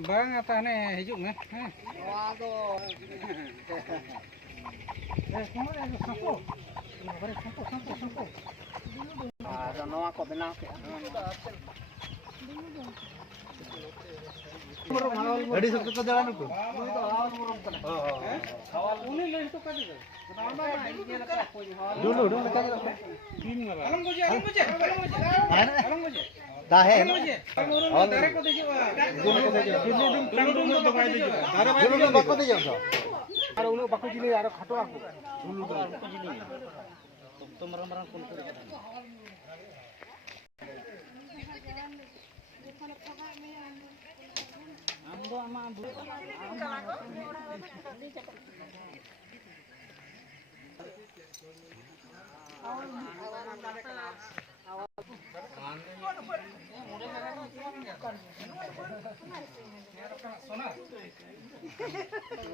Bang apa nih hijau nih? Waduh. Kamu ada sampo? Ada sampo. Ada no ako benang. Ready सबसे तो jalan itu. Dulu lekat. Dah है dulu bako दे जाओ আর উনি Baku জিনি আর খাটো আকু dulu Baku জিনি তো marang-marang কোন করে ambo ama ambo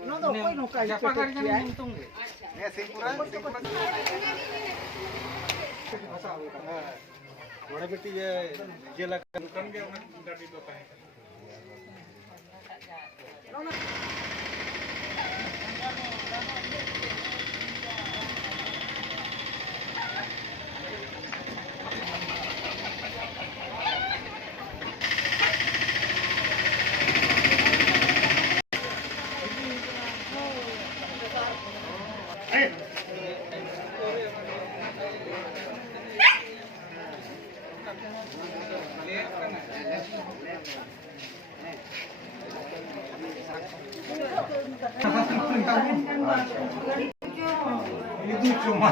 no to koi no kai siapa kali kan untung deh ya singpuran बड़ा बेटी ये जेला का दुकान के गाड़ी तो पाए itu cuma